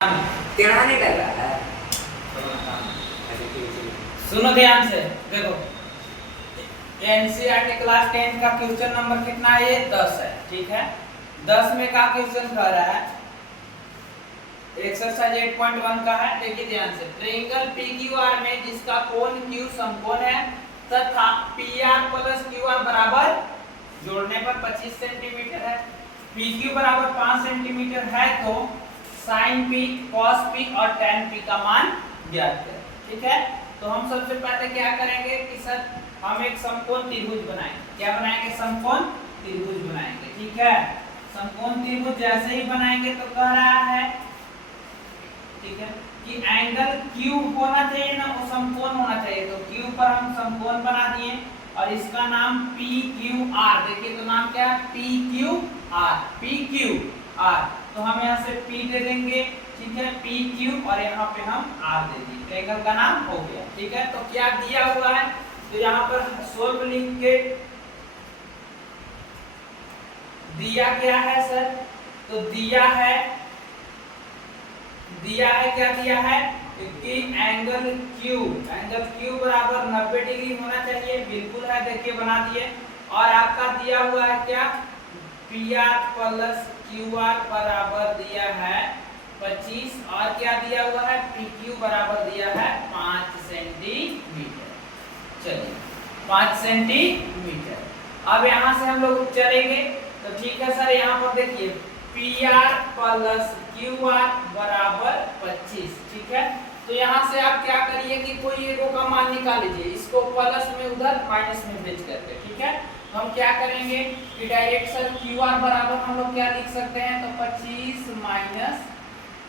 टेढ़ा नहीं लग रहा है। सुनो ध्यान से देखो, एनसीईआरटी क्लास 10 का क्वेश्चन नंबर कितना है? ये 10 है। ठीक है, 10 में का क्वेश्चन कह रहा है, एक्सरसाइज 8.1 का है। देखिए ध्यान से, ट्रायंगल पीक्यूआर में जिसका कोण Q समकोण है तथा PR प्लस QR बराबर जोड़ने पर 25 सेंटीमीटर है, PQ बराबर 5 सेंटीमीटर है, तो sin P, cos P और tan P का मान ज्ञात करें। ठीक है, तो हम सबसे पहले क्या करेंगे कि सर हम एक समकोण त्रिभुज बनाएंगे। क्या बनाएंगे? समकोण त्रिभुज बनाएंगे। ठीक है, समकोण त्रिभुज जैसे ही बनाएंगे तो कह रहा है, ठीक है, कि एंगल Q होना चाहिए ना, वो समकोण होना चाहिए। तो Q पर हम समकोण बना दिए और इसका नाम PQR। देखिए तो नाम क्या है? PQR, PQR। तो हम यहाँ से P दे देंगे, ठीक है, PQ, और यहाँ पे हम R दे देंगे। ट्रायंगल का नाम हो गया। ठीक है, तो क्या दिया हुआ है, तो यहाँ पर सोल्व लिख के दिया क्या है सर? तो दिया है क्या दिया है कि एंगल Q बराबर 90 डिग्री होना चाहिए। बिल्कुल है, देखिए बना दिए। और आपका दिया हुआ है क्या? PR प्लस QR बराबर दिया है 25, और क्या दिया हुआ है? PQ बराबर दिया है 5 सेंटीमीटर। चलिए 5 सेंटीमीटर। अब यहाँ से हम लोग चलेंगे, तो ठीक है सर, यहाँ पर देखिए PR प्लस QR बराबर 25। ठीक है, तो यहाँ से आप क्या करिए कि कोई एक का मान निकाल लीजिए, इसको प्लस में उधर माइनस में भेज करके। ठीक है, हम क्या करेंगे कि डायरेक्ट सर QR बराबर हम लोग क्या लिख सकते हैं? तो 25 माइनस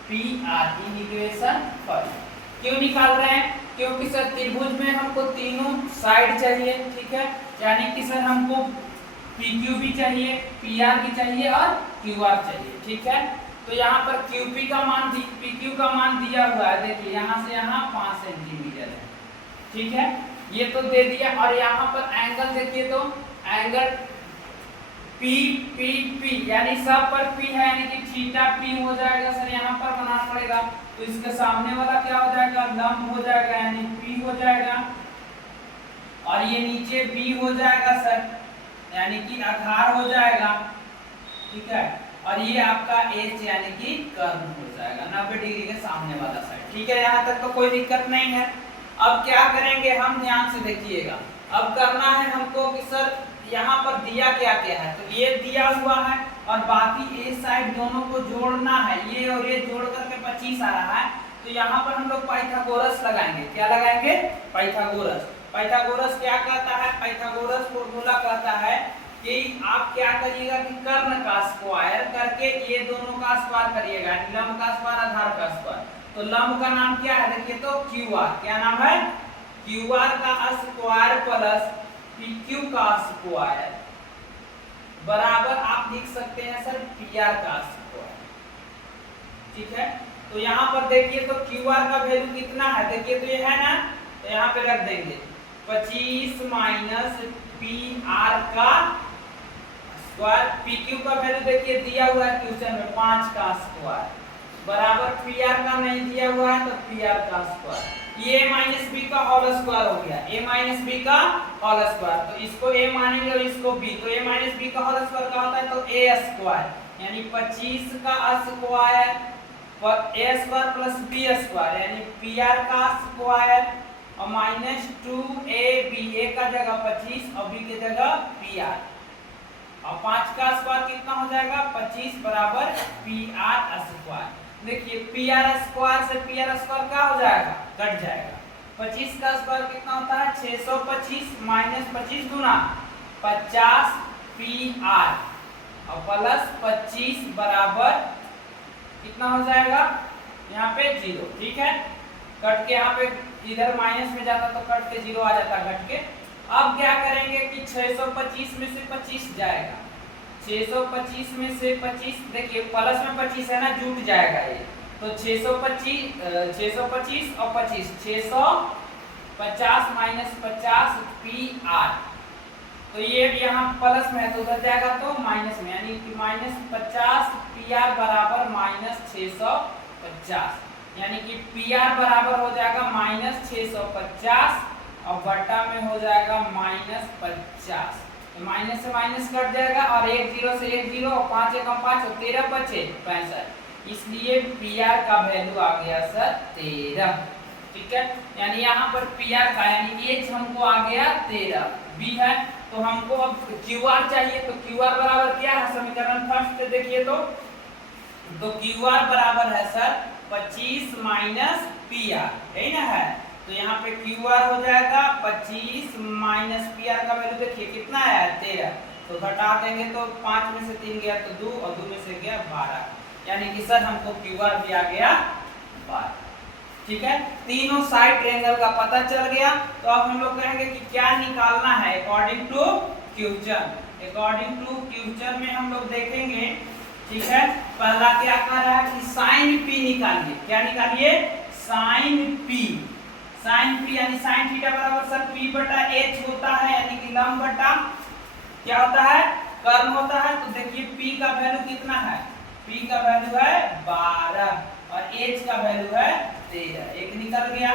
PR इन इक्वेशन पर। क्यों निकाल रहे हैं? क्योंकि सर त्रिभुज में हमको तीनों साइड चाहिए। ठीक है, यानी कि सर हमको PQ भी चाहिए, PR भी चाहिए और QR चाहिए। ठीक है, तो यहाँ पर PQ का मान दिया हुआ है। देखिए यहाँ से यहाँ 5 सेंटीमीटर है। ठीक है, ये तो दे दिया। और यहाँ पर एंगल देखिए, तो एंगल P यानी सब पर P है, यानी कि थीटा P हो जाएगा सर। यहाँ पर बनाना पड़ेगा, तो इसके सामने वाला क्या हो जाएगा? लंब हो जाएगा, यानी P हो जाएगा। और ये नीचे B हो जाएगा सर, यानी कि आधार हो जाएगा। ठीक है, और ये आपका H यानी कि कर्ण हो जाएगा 90 डिग्री के सामने वाला साइड। ठीक है, यहाँ तक तो कोई दिक्कत नहीं है। अब क्या करेंगे हम, ध्यान से देखिएगा। अब करना है हमको कि सर यहाँ पर दिया क्या क्या है, तो ये दिया हुआ है और बाकी ए साइड दोनों को जोड़ना है। ये और ये जोड़ करके 25 आ रहा है, तो यहाँ पर हम लोग पाइथागोरस लगाएंगे। क्या लगाएंगे? पाइथागोरस। पाइथागोरस क्या कहता है? पाइथागोरस फॉर्मूला कहता है कि आप क्या करिएगा कि कर्ण का स्क्वायर करके ये दोनों का स्क्वायर करिएगा, लंब का स्क्वायर, आधार का स्क्वायर। तो लंब का नाम क्या है? देखिए तो QR। क्या नाम है? QR का स्क्वायर प्लस PQ का स्क्वायर बराबर आप लिख सकते हैं सर PR का स्क्वायर। ठीक है, तो यहाँ पर देखिए तो QR का वैल्यू कितना है? देखिए तो ये है ना, तो यहाँ पे रख देंगे 25 माइनस PR का स्क्वायर। PQ का वैल्यू देखिए दिया हुआ है क्वेश्चन में 5 का स्क्वायर बराबर PR का नहीं दिया हुआ है, तो PR का स्क्वायर। ये a माइनस बी का होल स्क्वायर हो गया, a माइनस बी का होल स्क्वायर। तो इसको a मानेंगे और इसको b, तो a माइनस बी का होल स्क्वायर क्या होता है? तो a स्क्वायर, यानी 25 का square a square plus b square, यानी PR का स्क्वायर और माइनस 2ab, a का जगह 25 और b की जगह PR, और 5 का स्क्वायर कितना हो जाएगा? 25 बराबर PR स्क्वायर। देखिए PR स्क्वायर से PR स्क्वायर क्या हो जाएगा? कट जाएगा। 25 का स्क्वायर कितना होता है? 625 माइनस 25 गुना 50 PR और प्लस 25 बराबर कितना हो जाएगा? यहाँ पे 0। ठीक है, कट के यहाँ पे इधर माइनस में जाता तो कट के 0 आ जाता घट के। अब क्या करेंगे कि 625 में से 25 जाएगा, 625 में से 25, देखिए प्लस में 25 है ना, जुट जाएगा ये। तो 625 और 25, 650 माइनस 50 PR, तो ये यहाँ प्लस में है तो उधर जाएगा तो माइनस में, यानी कि माइनस 50 PR बराबर माइनस 650। 50, यानी कि PR बराबर हो जाएगा -650 और बट्टा में हो जाएगा -50। तो माइनस से माइनस कट जाएगा और 1 0 से 1 0 और 5 1 5 और 13 बचे 65, इसलिए PR का वैल्यू आ गया सर 13। ठीक है, यानी यहाँ पर PR का यानी H हमको आ गया 13, B है तो हमको अब QR चाहिए। तो QR बराबर क्या है समीकरण फर्स्ट से देखिए तो QR बराबर है सर 25 माइनस PR, यही ना है। तो यहाँ पे QR हो जाएगा 25 माइनस PR का वैल्यू देखिए कितना है 13, तो घटा देंगे तो 5 में से 3 गया तो 2 और 2 में से गया 12, यानी कि सर हमको QR भी आ गया 12। ठीक है, तीनों साइड ट्रायंगल का पता चल गया। तो अब हम लोग कहेंगे कि क्या निकालना है according to question. According to question में हम लोग देखेंगे, ठीक है, पहला क्या कह रहा है कि साइन P निकालिए। क्या निकालिए? Sine P। साइन P यानी साइन थीटा बराबर सर P बटा H होता है, यानी कि लंब बटा क्या होता है कर्ण होता है। तो देखिए P का वैल्यू कितना है, P का वैल्यू है 12 और H का वैल्यू है 13, एक निकल गया।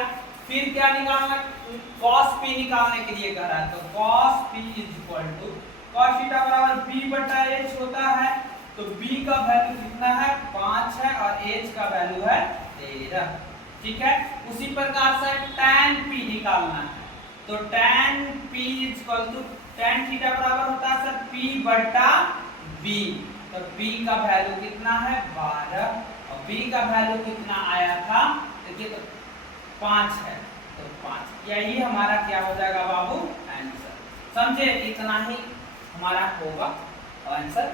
फिर क्या निकालना, cos P निकालने के लिए कह रहा है। तो cos P cos थीटा बराबर B बटा H होता है। तो B का वैल्यू कितना है 5 है और H का वैल्यू है 13। ठीक है, उसी प्रकार से tan P निकालना है। तो tan P tan थीटा बराबर होता है सर P बटा B। तो B का वैल्यू कितना है 12 और B का वैल्यू कितना आया था देखिए तो 5 है, तो 5, यही हमारा क्या हो जाएगा बाबू आंसर। समझे, इतना ही हमारा होगा आंसर।